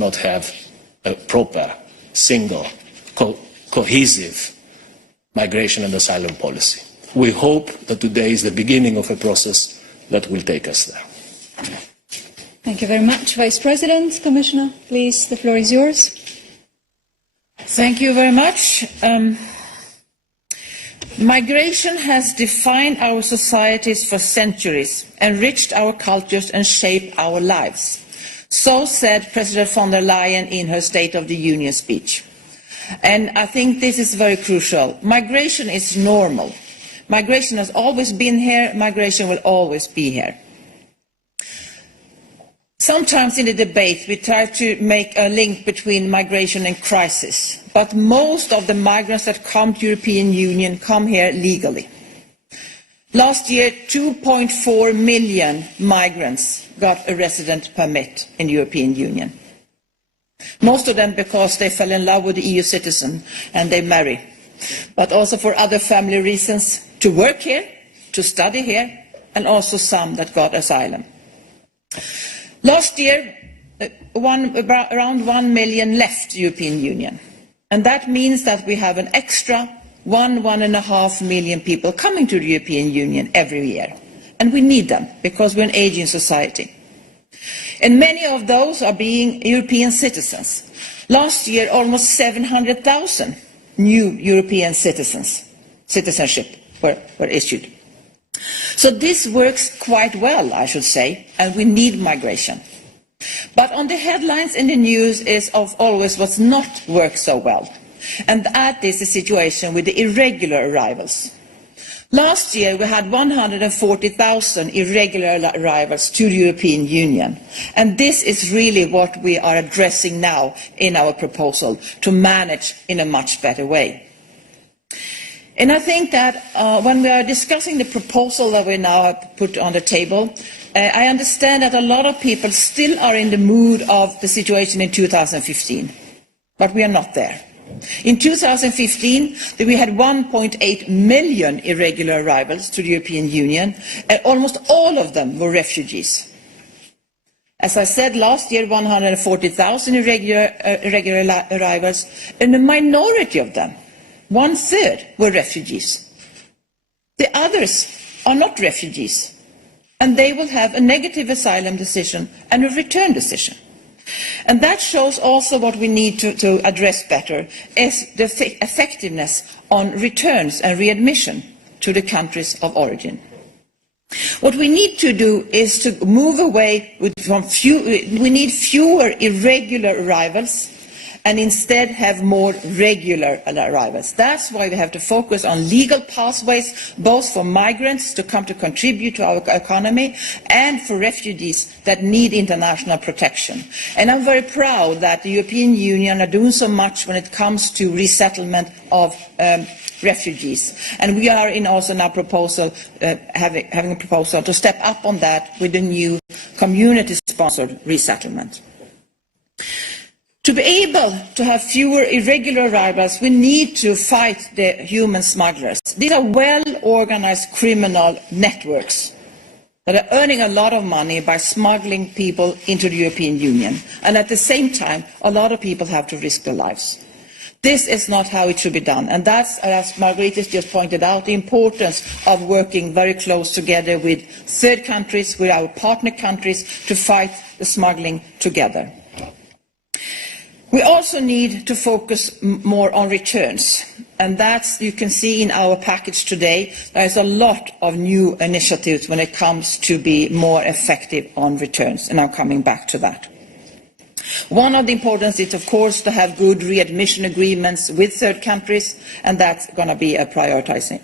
not have a proper, single, cohesive migration and asylum policy. We hope that today is the beginning of a process that will take us there. Thank you very much. Vice President, Commissioner, please, the floor is yours. Thank you very much. Migration has defined our societies for centuries, enriched our cultures and shaped our lives. So said President von der Leyen in her State of the Union speech. And I think this is very crucial. Migration is normal. Migration has always been here. Migration will always be here. Sometimes in the debate we try to make a link between migration and crisis, but most of the migrants that come to the European Union come here legally. Last year, 2.4 million migrants got a resident permit in the European Union. Most of them because they fell in love with the EU citizen and they marry, but also for other family reasons, to work here, to study here, and also some that got asylum. Last year, around 1 million left the European Union, and that means that we have an extra 1.5 million people coming to the European Union every year. And we need them, because we're an aging society. And many of those are being European citizens. Last year, almost 700,000 new European citizenship were issued. So this works quite well, I should say, and we need migration. But on the headlines in the news is of always what's not worked so well. And that is the situation with the irregular arrivals. Last year we had 140,000 irregular arrivals to the European Union. And this is really what we are addressing now in our proposal to manage in a much better way. And I think that when we are discussing the proposal that we now have put on the table, I understand that a lot of people still are in the mood of the situation in 2015. But we are not there. In 2015, we had 1.8 million irregular arrivals to the European Union, and almost all of them were refugees. As I said, last year 140,000 irregular arrivals, and a minority of them, 1/3, were refugees. The others are not refugees, and they will have a negative asylum decision and a return decision. And that shows also what we need to address better is the effectiveness on returns and readmission to the countries of origin. What we need to do is to move away we need fewer irregular arrivals and instead have more regular arrivals. That's why we have to focus on legal pathways, both for migrants to come to contribute to our economy and for refugees that need international protection. And I'm very proud that the European Union are doing so much when it comes to resettlement of refugees. And we are also in our proposal, having a proposal to step up on that with the new community-sponsored resettlement. To be able to have fewer irregular arrivals, we need to fight the human smugglers. These are well-organized criminal networks that are earning a lot of money by smuggling people into the European Union. And at the same time, a lot of people have to risk their lives. This is not how it should be done. And that's, as Margaritis just pointed out, the importance of working very close together with third countries, with our partner countries, to fight the smuggling together. We also need to focus more on returns, and that's, you can see in our package today, there is a lot of new initiatives when it comes to be more effective on returns, and I'm coming back to that. One of the importance is, of course, to have good readmission agreements with third countries, and that's going to be prioritized.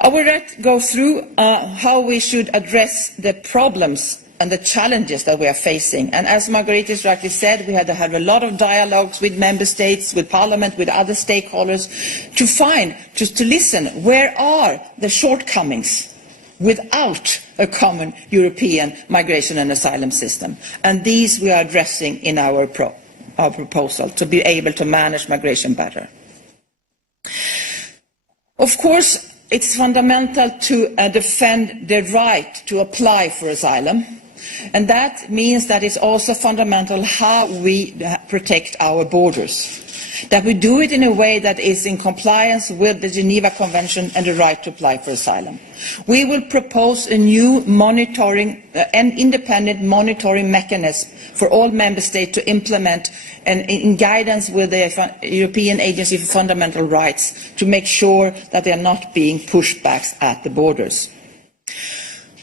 I will not go through how we should address the problems and the challenges that we are facing. And as Margaritis rightly said, we had to have a lot of dialogues with member states, with parliament, with other stakeholders, to listen, where are the shortcomings without a common European migration and asylum system. And these we are addressing in our proposal to be able to manage migration better. Of course, it's fundamental to defend the right to apply for asylum. And that means that it's also fundamental how we protect our borders. That we do it in a way that is in compliance with the Geneva Convention and the right to apply for asylum. We will propose a new monitoring, an independent monitoring mechanism for all member states to implement and in guidance with the European Agency for Fundamental Rights to make sure that they are not being pushed back at the borders.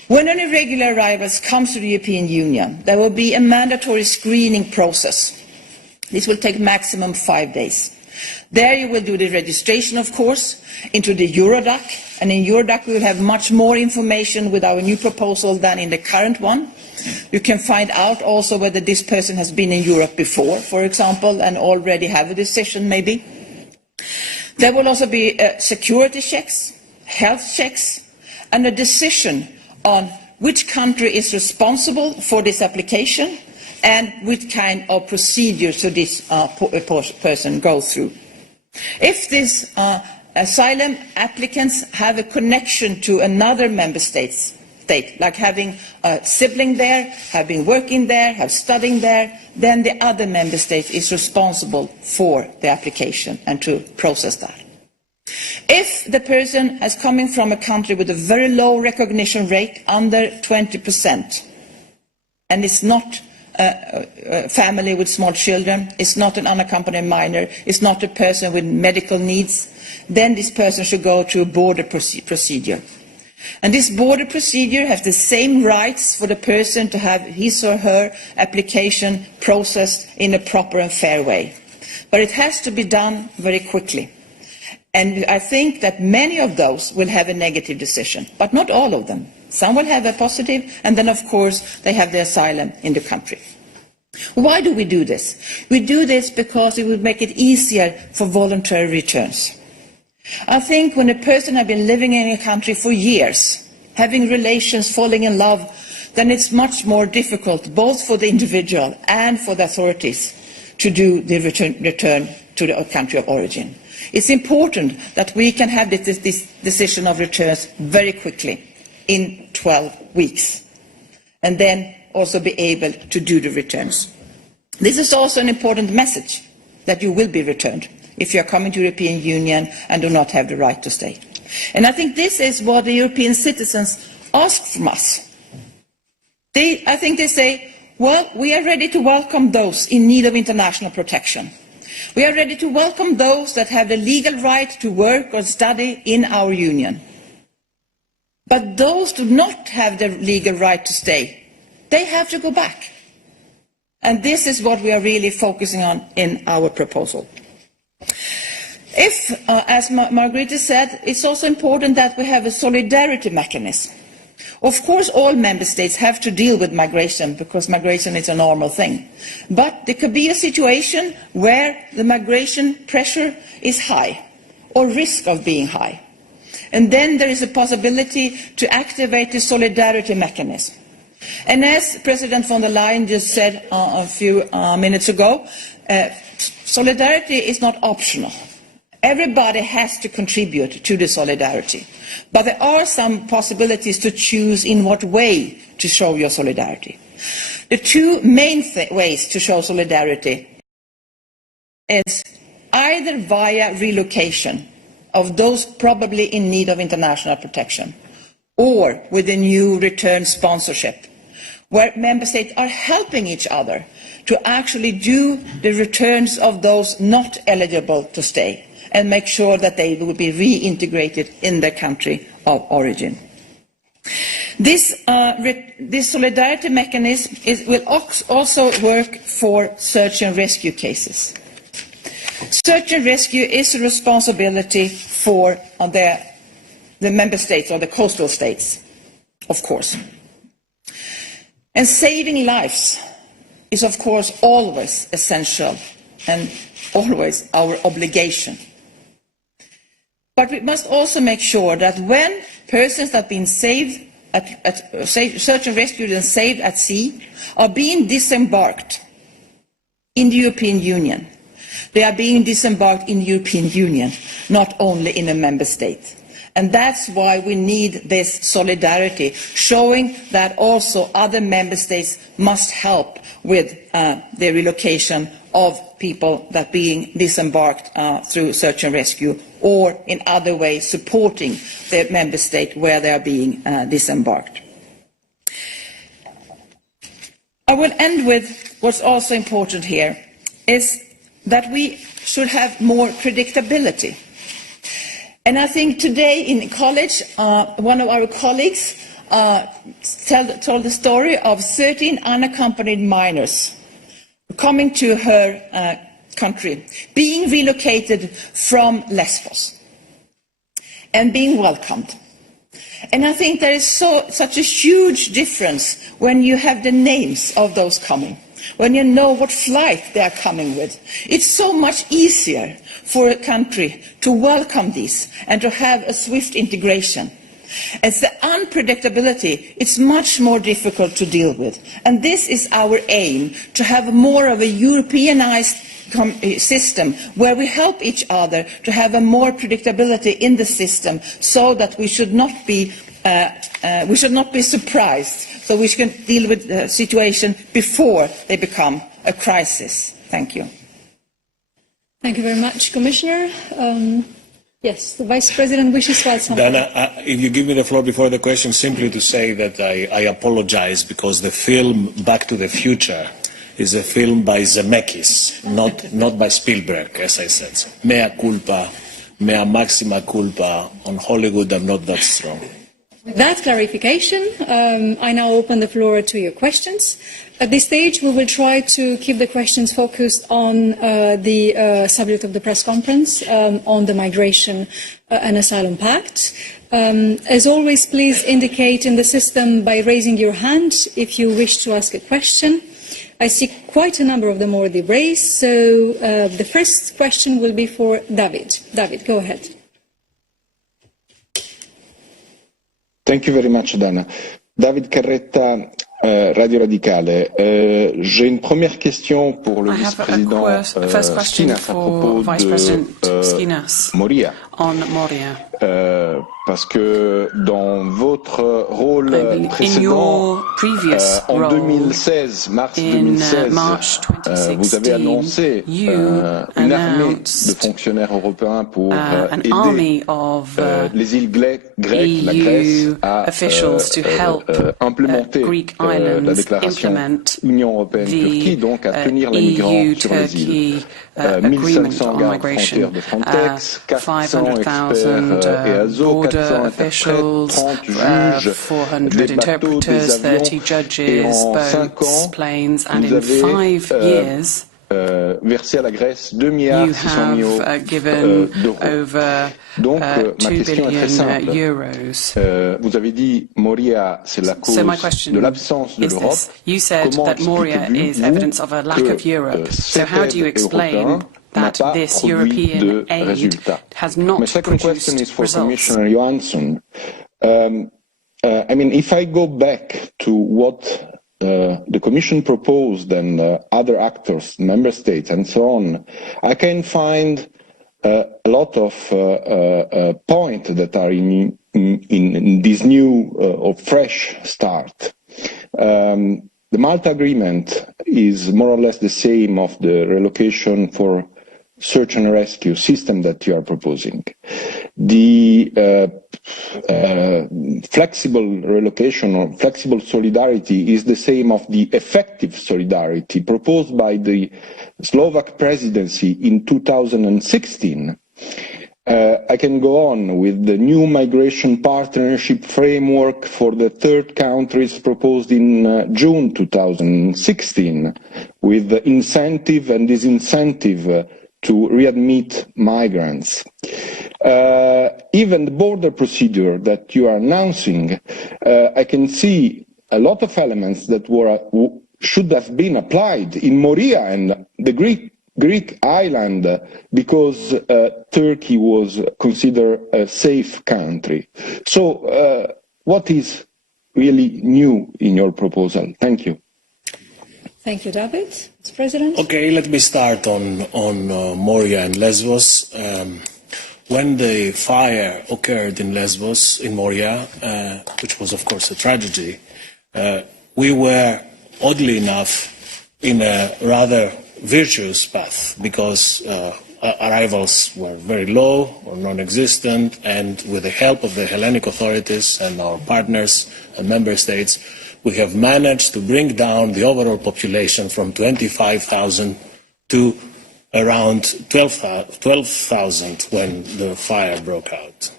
When an irregular arrival comes to the European Union, there will be a mandatory screening process. This will take maximum 5 days. There you will do the registration, of course, into the Eurodac, and in Eurodac we will have much more information with our new proposal than in the current one. You can find out also whether this person has been in Europe before, for example, and already have a decision maybe. There will also be security checks, health checks, and a decision on which country is responsible for this application and which kind of procedure should this person go through. If these asylum applicants have a connection to another member state, like having a sibling there, have been working there, have studied there, then the other member state is responsible for the application and to process that. If the person is coming from a country with a very low recognition rate, under 20%, and is not a family with small children, is not an unaccompanied minor, is not a person with medical needs, then this person should go to a border procedure. And this border procedure has the same rights for the person to have his or her application processed in a proper and fair way. But it has to be done very quickly. And I think that many of those will have a negative decision, but not all of them. Some will have a positive, and then, of course, they have the asylum in the country. Why do we do this? We do this because it would make it easier for voluntary returns. I think when a person has been living in a country for years, having relations, falling in love, then it's much more difficult, both for the individual and for the authorities, to do the return to the country of origin. It's important that we can have this decision of returns very quickly, in 12 weeks, and then also be able to do the returns. This is also an important message, that you will be returned if you are coming to the European Union and do not have the right to stay. And I think this is what the European citizens ask from us. I think they say, well, we are ready to welcome those in need of international protection. We are ready to welcome those that have the legal right to work or study in our union. But those who do not have the legal right to stay, they have to go back. And this is what we are really focusing on in our proposal. If, as Margaritis said, it's also important that we have a solidarity mechanism. Of course, all member states have to deal with migration, because migration is a normal thing. But there could be a situation where the migration pressure is high, or risk of being high. And then there is a possibility to activate the solidarity mechanism. And as President von der Leyen just said a few minutes ago, solidarity is not optional. Everybody has to contribute to the solidarity. But there are some possibilities to choose in what way to show your solidarity. The two main ways to show solidarity is either via relocation of those probably in need of international protection, or with a new return sponsorship, where member states are helping each other to actually do the returns of those not eligible to stay, and make sure that they will be reintegrated in their country of origin. This solidarity mechanism will also work for search and rescue cases. Search and rescue is a responsibility for the member states or the coastal states, of course. And saving lives is, of course, always essential and always our obligation. But we must also make sure that when persons that have been saved, search and rescued and saved at sea are being disembarked in the European Union, they are being disembarked in the European Union, not only in a member state. And that's why we need this solidarity, showing that also other member states must help with the relocation of people that are being disembarked through search and rescue, or in other ways supporting the member state where they are being disembarked. I will end with what's also important here is that we should have more predictability. And I think today in college, one of our colleagues told the story of 13 unaccompanied minors coming to her country, being relocated from Lesbos and being welcomed. And I think there is such a huge difference when you have the names of those coming, when you know what flight they are coming with. It's so much easier for a country to welcome these and to have a swift integration. It's the unpredictability, it's much more difficult to deal with. And this is our aim, to have more of a Europeanized system where we help each other to have a more predictability in the system, so that we should not be surprised, so we can deal with the situation before they become a crisis. Thank you. Thank you very much, Commissioner. Yes, the Vice President wishes to add something. Dana, if you give me the floor before the question, simply to say that I apologize, because the film Back to the Future is a film by Zemeckis, not by Spielberg, as I said. So, mea culpa, mea maxima culpa. On Hollywood, I'm not that strong. With that clarification, I now open the floor to your questions. At this stage, we will try to keep the questions focused on the subject of the press conference, on the Migration and Asylum Pact. As always, please indicate in the system by raising your hand if you wish to ask a question. I see quite a number of them already raised, so the first question will be for David. David, go ahead. Thank you very much, Dana. David Carretta, Radio Radicale. J'ai une première question pour le vice-président Schinas à propos de Moria. On Moria. Parce que dans votre rôle précédent, en 2016, mars 2016, vous avez annoncé une armée de fonctionnaires européens pour aider les îles grecques, la Grèce, à implémenter la déclaration Union Européenne-Turquie, donc à tenir les migrants sur les îles. 1500 gardes frontières de Frontex, 400 experts EASO, 400 interprètes, 30 juges, des bateaux, des avions, et en 5 ans, vous avez versé à la Grèce 2,6 milliards d'euros. Donc, ma question est très simple. Vous avez dit Moria, c'est la cause de l'absence de l'Europe. Comment expliquez-vous que cet aide européen n'a pas produit de résultats? My second question is for Commissioner Johansson. I mean, if I go back to what the Commission proposed and other actors, member states and so on, I can find a lot of points that are in this new or fresh start. The Malta Agreement is more or less the same of the relocation for search and rescue system that you are proposing. The flexible relocation or flexible solidarity is the same of the effective solidarity proposed by the Slovak presidency in 2016. I can go on with the new migration partnership framework for the third countries proposed in June 2016, with the incentive and disincentive to readmit migrants. Even the border procedure that you are announcing, I can see a lot of elements that should have been applied in Moria and the Greek island, because Turkey was considered a safe country. So what is really new in your proposal? Thank you. Thank you, David. Mr. President. Okay, let me start on Moria and Lesbos. when the fire occurred in Lesbos, in Moria, which was, of course, a tragedy, we were, oddly enough, in a rather virtuous path, because arrivals were very low or non-existent, and with the help of the Hellenic authorities and our partners and member states, we have managed to bring down the overall population from 25,000 to around 12,000 when the fire broke out.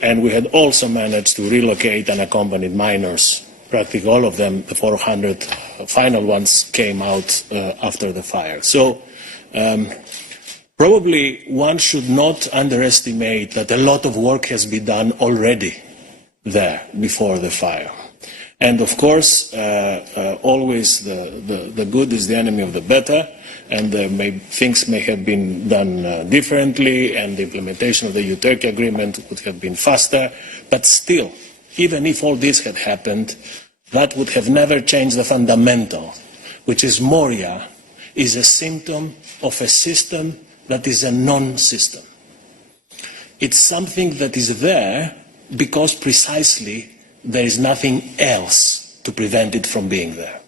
And we had also managed to relocate unaccompanied minors. Practically all of them, the 400 final ones, came out after the fire. So probably one should not underestimate that a lot of work has been done already there before the fire. And of course, always the good is the enemy of the better, and things may have been done differently, and the implementation of the EU-Turkey agreement would have been faster. But still, even if all this had happened, that would have never changed the fundamental, which is Moria is a symptom of a system that is a non-system. It's something that is there because precisely there is nothing else to prevent it from being there.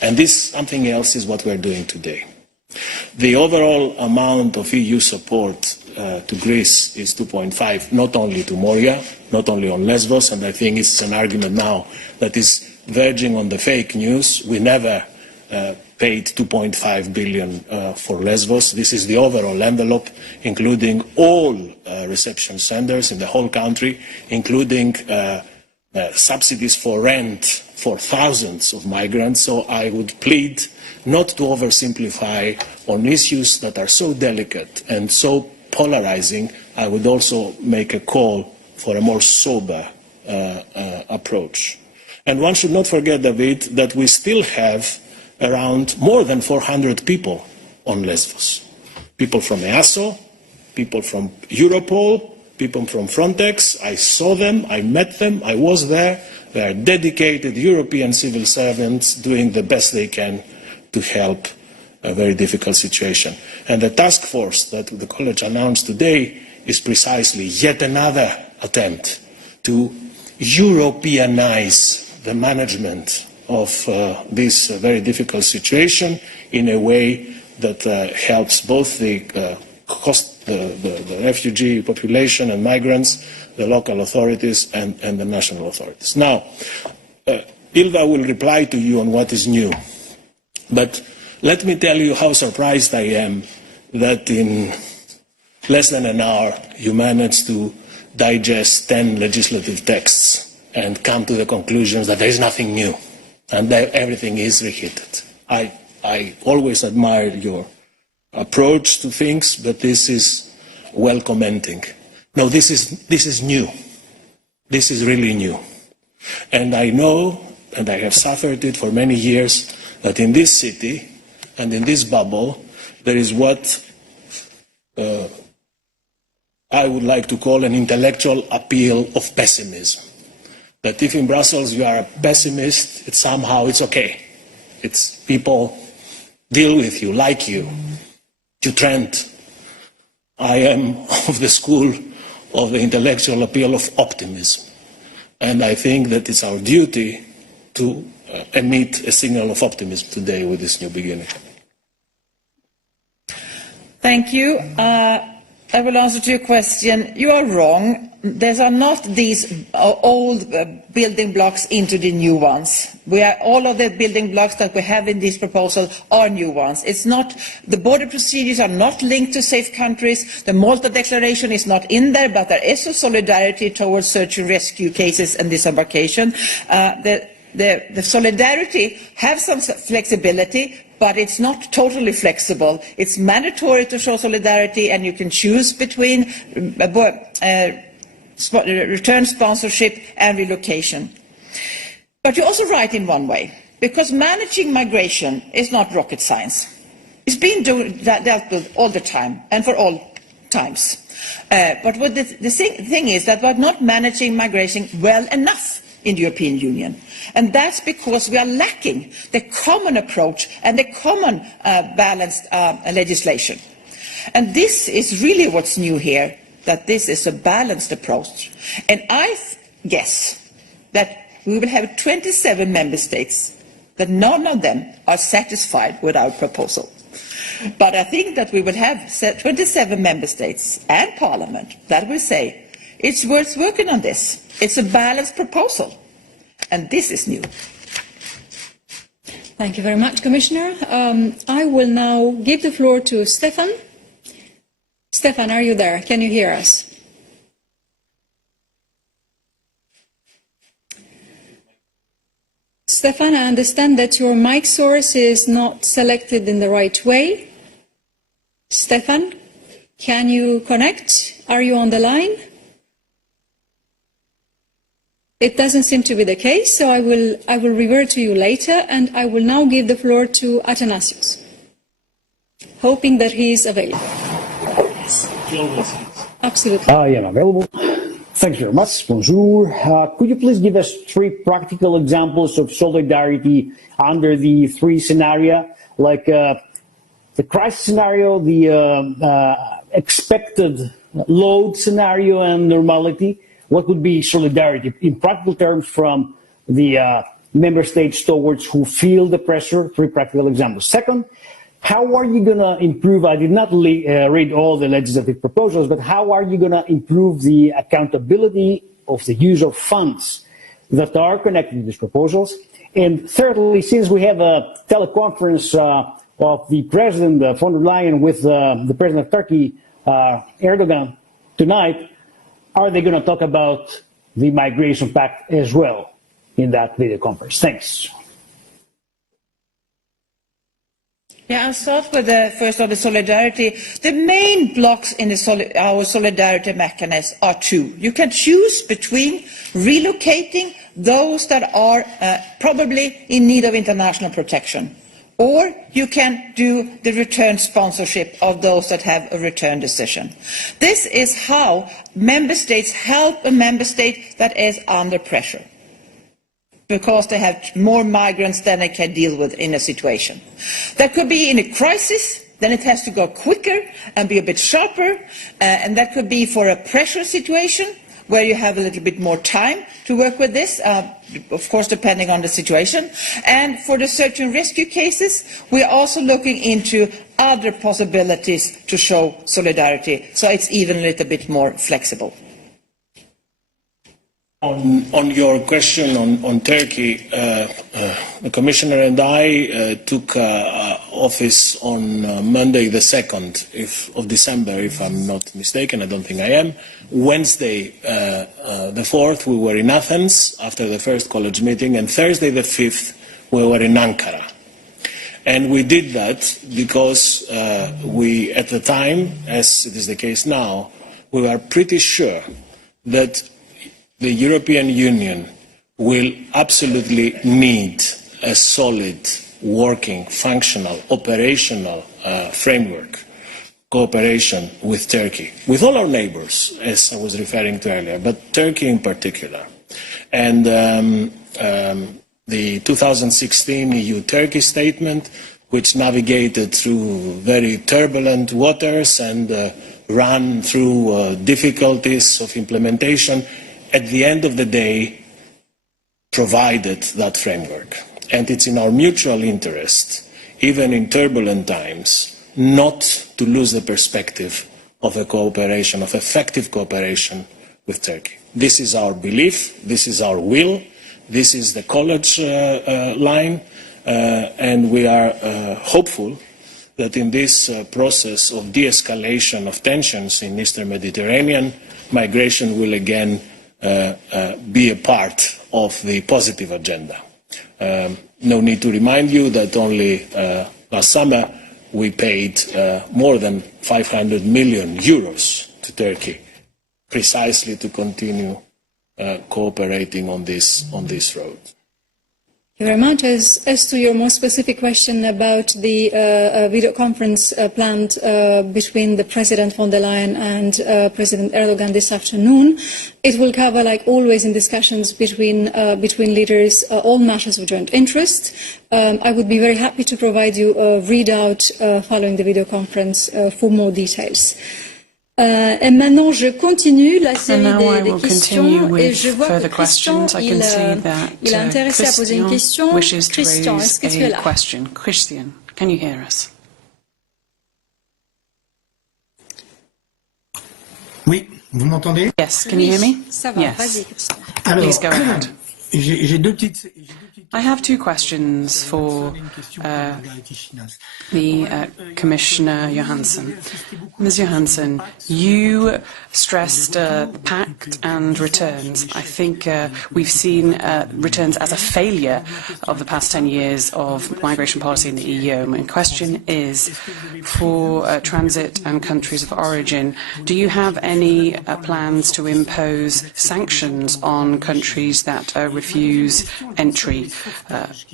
And this something else is what we're doing today. The overall amount of EU support to Greece is 2.5, not only to Moria, not only on Lesbos, and I think it's an argument now that is verging on the fake news. We never paid 2.5 billion for Lesbos. This is the overall envelope, including all reception centers in the whole country, including subsidies for rent for thousands of migrants. So I would plead not to oversimplify on issues that are so delicate and so polarizing. I would also make a call for a more sober approach. And one should not forget, David, that we still have around more than 400 people on Lesbos. People from EASO, people from Europol, people from Frontex. I saw them, I met them, I was there. They are dedicated European civil servants doing the best they can to help a very difficult situation. And the task force that the College announced today is precisely yet another attempt to Europeanize the management of this very difficult situation in a way that helps both the refugee population and migrants, the local authorities and the national authorities. Now, Ylva will reply to you on what is new. But let me tell you how surprised I am that in less than an hour you managed to digest 10 legislative texts and come to the conclusions that there is nothing new and that everything is reheated. I always admire your approach to things, but this is well commenting. No, this is new. This is really new. And I know, and I have suffered it for many years, that in this city and in this bubble, there is what I would like to call an intellectual appeal of pessimism. That if in Brussels you are a pessimist, it's okay. It's people deal with you, like you trend. I am of the school of the intellectual appeal of optimism. And I think that it's our duty to emit a signal of optimism today with this new beginning. Thank you. I will answer to your question. You are wrong. There are not these old building blocks into the new ones. All of the building blocks that we have in this proposal are new ones. It's not, the border procedures are not linked to safe countries. The Malta Declaration is not in there, but there is a solidarity towards search and rescue cases and disembarkation. The solidarity has some flexibility, but it's not totally flexible. It's mandatory to show solidarity, and you can choose between return sponsorship and relocation. But you're also right in one way, because managing migration is not rocket science. It's being dealt with all the time and for all times. But what the thing is that we're not managing migration well enough in the European Union. And that's because we are lacking the common approach and the common balanced legislation. And this is really what's new here. that this is a balanced approach. And I guess that we will have 27 member states, that none of them are satisfied with our proposal. But I think that we will have 27 member states and Parliament that will say, it's worth working on this. It's a balanced proposal. And this is new. Thank you very much, Commissioner. I will now give the floor to Stefan. Stefan, are you there? Can you hear us? Stefan, I understand that your mic source is not selected in the right way. Stefan, can you connect? Are you on the line? It doesn't seem to be the case, so I will revert to you later, and I will now give the floor to Athanasios, hoping that he is available. Yes. Absolutely. I am available. Thank you very much. Bonjour. Could you please give us 3 practical examples of solidarity under the 3 scenarios, like the crisis scenario, the expected load scenario, and normality? What would be solidarity in practical terms from the member states towards who feel the pressure? 3 practical examples. Second, how are you going to improve? I did not read all the legislative proposals, but how are you going to improve the accountability of the use of funds that are connected to these proposals? And thirdly, since we have a teleconference of the President von der Leyen with the President of Turkey, Erdogan, tonight, are they going to talk about the migration pact as well in that video conference? Thanks. Yeah, I'll start with first of the solidarity. The main blocks in our solidarity mechanism are 2. You can choose between relocating those that are probably in need of international protection, or you can do the return sponsorship of those that have a return decision. This is how member states help a member state that is under pressure, because they have more migrants than they can deal with in a situation. That could be in a crisis, then it has to go quicker and be a bit sharper, and that could be for a pressure situation, where you have a little bit more time to work with this, of course depending on the situation. And for the search and rescue cases, we are also looking into other possibilities to show solidarity, so it's even a little bit more flexible. On your question on Turkey, the Commissioner and I took office on Monday the 2nd of December, if I'm not mistaken. I don't think I am. Wednesday the 4th, we were in Athens after the first college meeting, and Thursday the 5th, we were in Ankara. And we did that because we, at the time, as it is the case now, we were pretty sure that the European Union will absolutely need a solid, working, functional, operational framework, cooperation with Turkey, with all our neighbors, as I was referring to earlier, but Turkey in particular. And the 2016 EU-Turkey statement, which navigated through very turbulent waters and ran through difficulties of implementation, at the end of the day, provided that framework. And it's in our mutual interest, even in turbulent times, not to lose the perspective of a cooperation, of effective cooperation with Turkey. This is our belief, this is our will, this is the college line, and we are hopeful that in this process of de-escalation of tensions in Eastern Mediterranean, migration will again be a part of the positive agenda. No need to remind you that only last summer we paid more than 500 million euros to Turkey, precisely to continue cooperating on this road. Thank you very much. As to your more specific question about the video conference planned between the President von der Leyen and President Erdogan this afternoon, it will cover, like always in discussions between leaders, all matters of joint interest. I would be very happy to provide you a readout following the video conference for more details. Et maintenant, je continue la série des questions et je vois que Christian, il est intéressé à poser une question. Christian, est-ce que tu es là? Christian, can you hear us? Oui, vous m'entendez? Yes, can you hear me? Ça va, yes. vas-y, Christian. Alors, please go ahead. J'ai deux petites... I have two questions for the Commissioner Johansson. Ms. Johansson, you stressed the pact and returns. I think we've seen returns as a failure of the past 10 years of migration policy in the EU. My question is, for transit and countries of origin, do you have any plans to impose sanctions on countries that refuse entry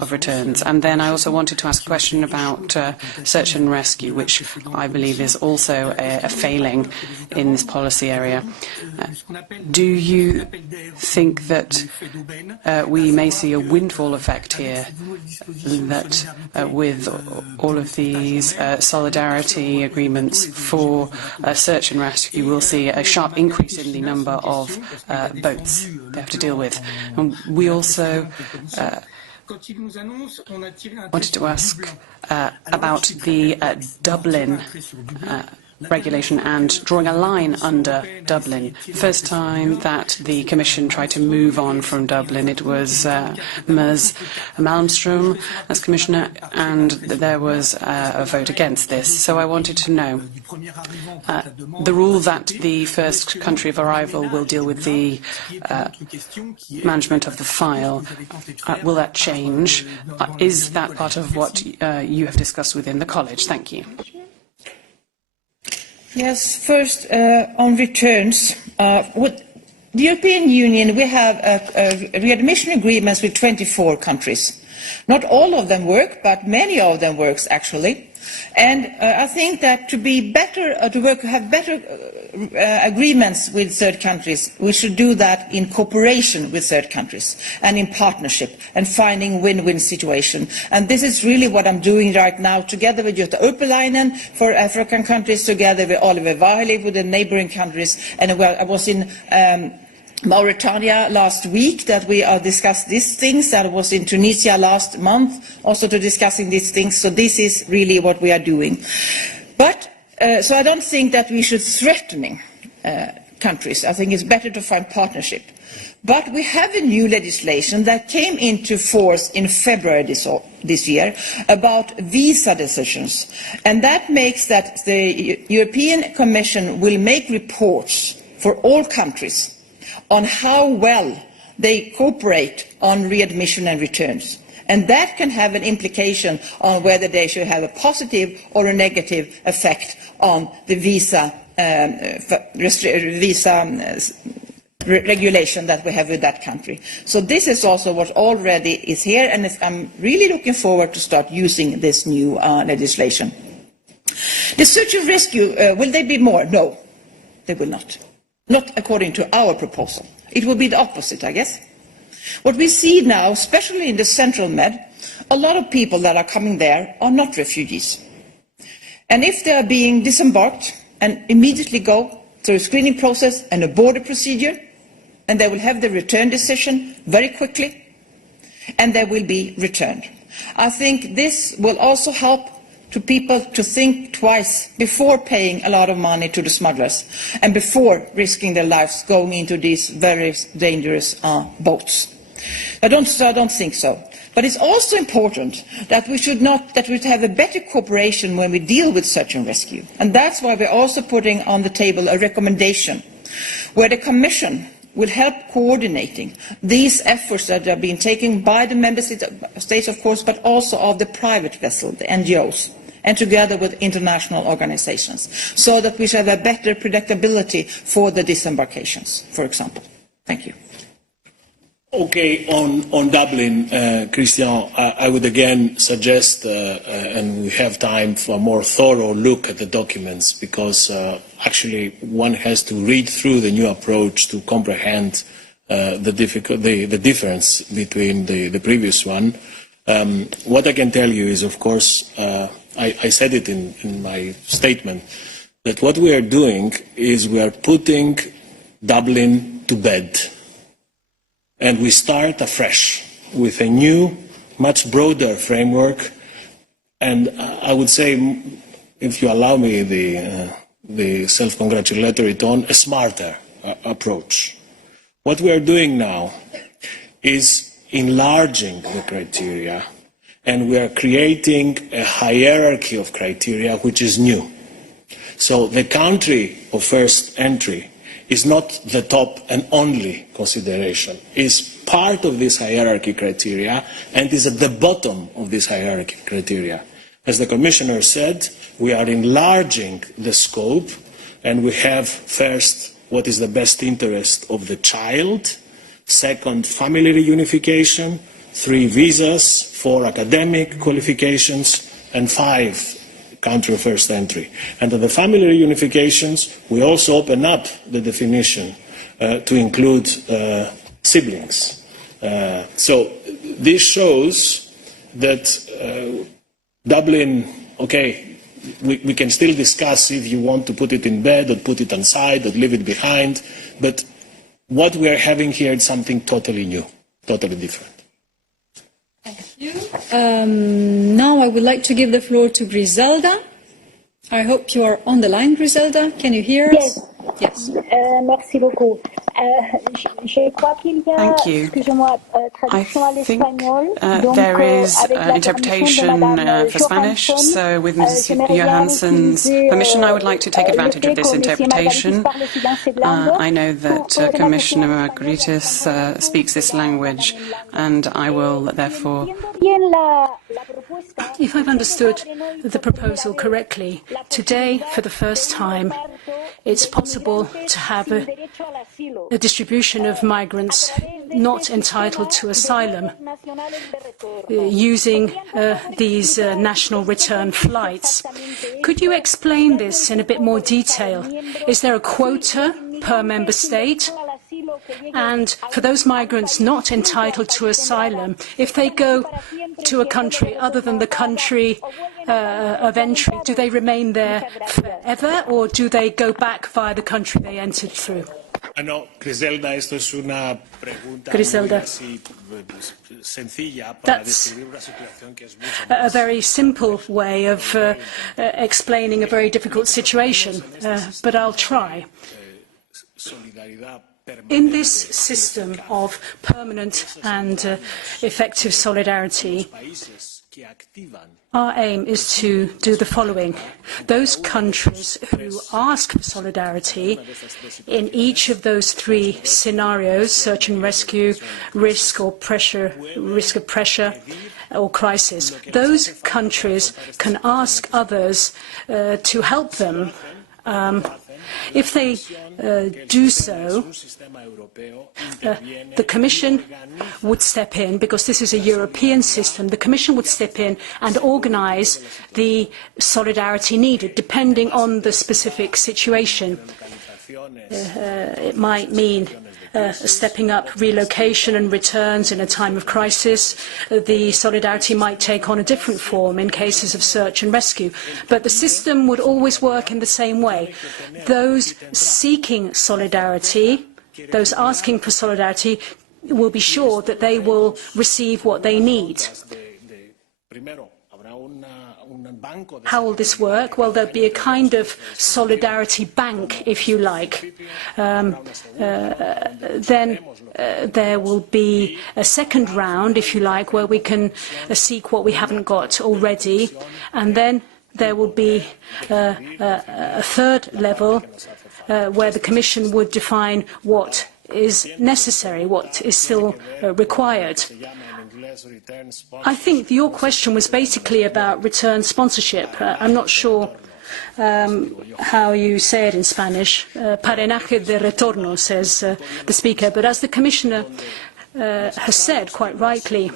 of returns? And then I also wanted to ask a question about search and rescue, which I believe is also a failing in this policy area. Do you think that we may see a windfall effect here, that with all of these solidarity agreements for search and rescue, we'll see a sharp increase in the number of boats they have to deal with? And we also wanted to ask about the Dublin regulation and drawing a line under Dublin. First time that the Commission tried to move on from Dublin, it was Ms. Malmström as Commissioner, and there was a vote against this. So I wanted to know the rule that the first country of arrival will deal with the management of the file. Will that change? Is that part of what you have discussed within the College? Thank you. Yes, first on returns. With the European Union, we have readmission agreements with 24 countries. Not all of them work, but many of them work actually. And I think that to be better, have better agreements with third countries, we should do that in cooperation with third countries and in partnership and finding win-win situation. And this is really what I'm doing right now, together with Jutta Urpilainen for African countries, together with Oliver Wahley for the neighbouring countries. And I was in Mauritania last week that we discussed these things. I was in Tunisia last month also to discussing these things. So this is really what we are doing. But so I don't think that we should threaten countries. I think it's better to find partnership. But we have a new legislation that came into force in February this year about visa decisions. And that makes that the European Commission will make reports for all countries on how well they cooperate on readmission and returns. And that can have an implication on whether they should have a positive or a negative effect on the visa regulation that we have with that country. So this is also what already is here, and I'm really looking forward to start using this new legislation. The search and rescue, will they be more? No, they will not. Not according to our proposal. It will be the opposite, I guess. What we see now, especially in the Central Med, a lot of people that are coming there are not refugees. And if they are being disembarked and immediately go through a screening process and a border procedure, and they will have the return decision very quickly, and they will be returned. I think this will also help to people to think twice before paying a lot of money to the smugglers and before risking their lives going into these very dangerous boats. I don't think so. But it's also important that we have a better cooperation when we deal with search and rescue. And that's why we're also putting on the table a recommendation where the Commission will help coordinating these efforts that are being taken by the member states, of course, but also of the private vessels, the NGOs, and together with international organizations, so that we should have a better predictability for the disembarkations, for example. Thank you. Okay, on Dublin, Christian, I would again suggest, and we have time for a more thorough look at the documents, because actually one has to read through the new approach to comprehend the difference between the previous one. What I can tell you is, of course, I said it in my statement, that what we are doing is we are putting Dublin to bed. And we start afresh with a new, much broader framework. And I would say, if you allow me the self-congratulatory tone, a smarter approach. What we are doing now is enlarging the criteria, and we are creating a hierarchy of criteria which is new. So the country of first entry is not the top and only consideration, is part of this hierarchy criteria and is at the bottom of this hierarchy criteria. As the Commissioner said, we are enlarging the scope, and we have first what is the best interest of the child, second family reunification, 3 visas, 4 academic qualifications, and 5 country of first entry. And on the family reunifications, we also open up the definition to include siblings. So this shows that Dublin, okay, we can still discuss if you want to put it in bed or put it on side or leave it behind, but what we are having here is something totally new, totally different. Thank you. Now I would like to give the floor to Griselda. I hope you are on the line, Griselda. Can you hear us? Yes. Yes. Merci beaucoup. Thank you. I think there is interpretation for Spanish, so with Mrs. Johansson's permission, I would like to take advantage of this interpretation. I know that Commissioner Margaritis speaks this language, and I will therefore... If I've understood the proposal correctly, today, for the first time, it's possible to have a distribution of migrants not entitled to asylum using these national return flights. Could you explain this in a bit more detail? Is there a quota per member state? And for those migrants not entitled to asylum, if they go to a country other than the country of entry, do they remain there forever, or do they go back via the country they entered through? Griselda, esto es una pregunta Griselda, that's a very simple way of explaining a very difficult situation, but I'll try. In this system of permanent and effective solidarity, our aim is to do the following. Those countries who ask for solidarity in each of those 3 scenarios, search and rescue, risk of pressure or crisis, those countries can ask others to help them. If they do so, the Commission would step in, because this is a European system. The Commission would step in and organise the solidarity needed, depending on the specific situation. It might mean stepping up relocation and returns in a time of crisis. The solidarity might take on a different form in cases of search and rescue. But the system would always work in the same way. Those seeking solidarity, those asking for solidarity, will be sure that they will receive what they need. How will this work? Well, there'll be a kind of solidarity bank, if you like. Then there will be a second round, if you like, where we can seek what we haven't got already. And then there will be a third level where the Commission would define what is necessary, what is still required. I think your question was basically about return sponsorship. I'm not sure how you say it in Spanish. Parenaje de retorno, says the speaker. But as the Commissioner has said, quite rightly,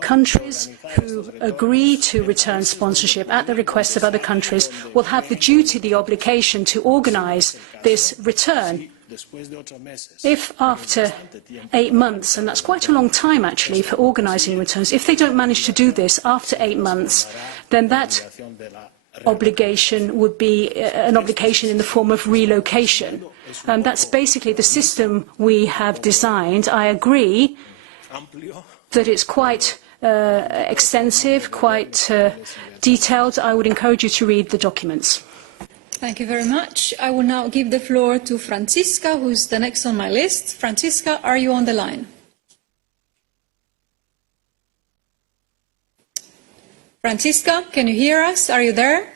countries who agree to return sponsorship at the request of other countries will have the duty, the obligation to organise this return. If after 8 months, and that's quite a long time actually for organising returns, if they don't manage to do this after 8 months, then that obligation would be an obligation in the form of relocation. That's basically the system we have designed. I agree that it's quite extensive, quite detailed. I would encourage you to read the documents. Thank you very much. I will now give the floor to Franziska, who's the next on my list. Franziska, are you on the line? Franziska, can you hear us? Are you there?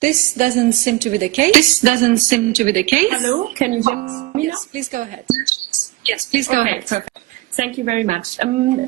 This doesn't seem to be the case. Hello, can you hear me? Yes, please go ahead. Yes, please go ahead. Perfect. Thank you very much.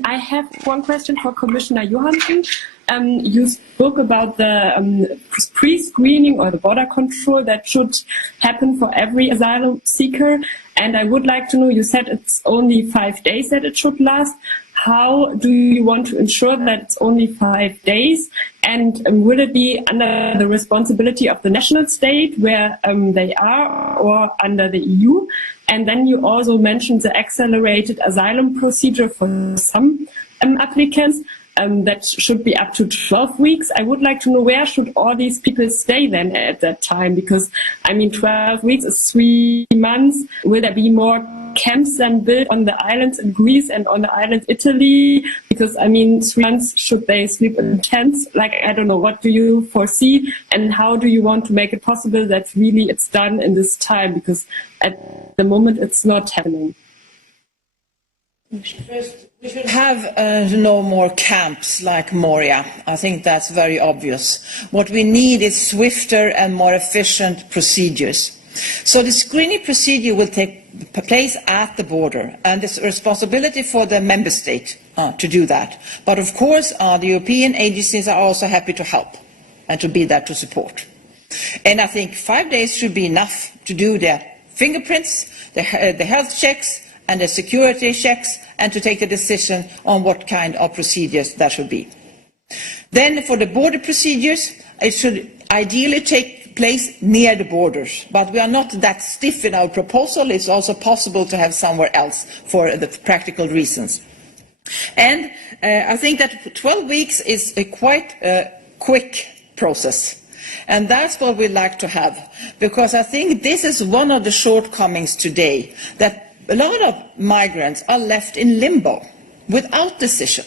I have one question for Commissioner Johansson. You spoke about the pre-screening or the border control that should happen for every asylum seeker. And I would like to know, you said it's only 5 days that it should last. How do you want to ensure that it's only 5 days? And will it be under the responsibility of the national state where they are, or under the EU? And then you also mentioned the accelerated asylum procedure for some applicants. That should be up to 12 weeks. I would like to know, where should all these people stay then at that time? Because, I mean, 12 weeks is 3 months. Will there be more camps then built on the islands in Greece and on the islands Italy? Because, I mean, 3 months, should they sleep in tents? Like, I don't know, what do you foresee? And how do you want to make it possible that really it's done in this time? Because at the moment it's not happening. First, we should have no more camps like Moria. I think that's very obvious. What we need is swifter and more efficient procedures. So the screening procedure will take place at the border, and it's a responsibility for the member state to do that. But of course, the European agencies are also happy to help and to be there to support. And I think 5 days should be enough to do the fingerprints, the health checks, and the security checks, and to take the decision on what kind of procedures that should be. Then for the border procedures, it should ideally take place near the borders, but we are not that stiff in our proposal. It's also possible to have somewhere else for the practical reasons. And I think that 12 weeks is a quite quick process. And that's what we'd like to have, because I think this is one of the shortcomings today, that a lot of migrants are left in limbo without decision.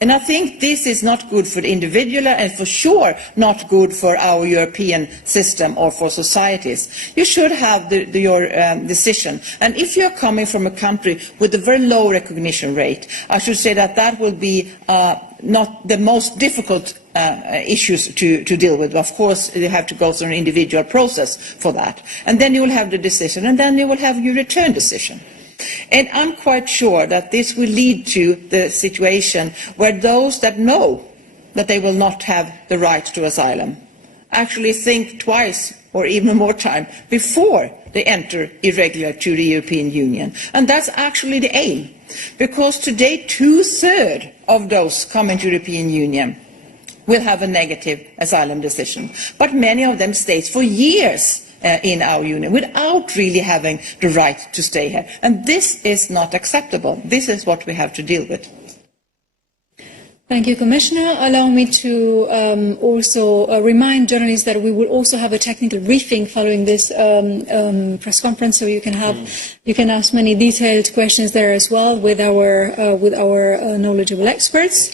And I think this is not good for the individual, and for sure not good for our European system or for societies. You should have your decision. And if you're coming from a country with a very low recognition rate, I should say that that will be not the most difficult issues to deal with. Of course, you have to go through an individual process for that. And then you will have the decision, and then you will have your return decision. And I'm quite sure that this will lead to the situation where those that know that they will not have the right to asylum actually think twice or even more time before they enter irregular to the European Union. And that's actually the aim, because today 2/3 of those coming to the European Union will have a negative asylum decision, but many of them stay for years in our union without really having the right to stay here. And this is not acceptable. This is what we have to deal with. Thank you, Commissioner. Allow me to also remind journalists that we will also have a technical briefing following this press conference, so you can ask many detailed questions there as well with our knowledgeable experts.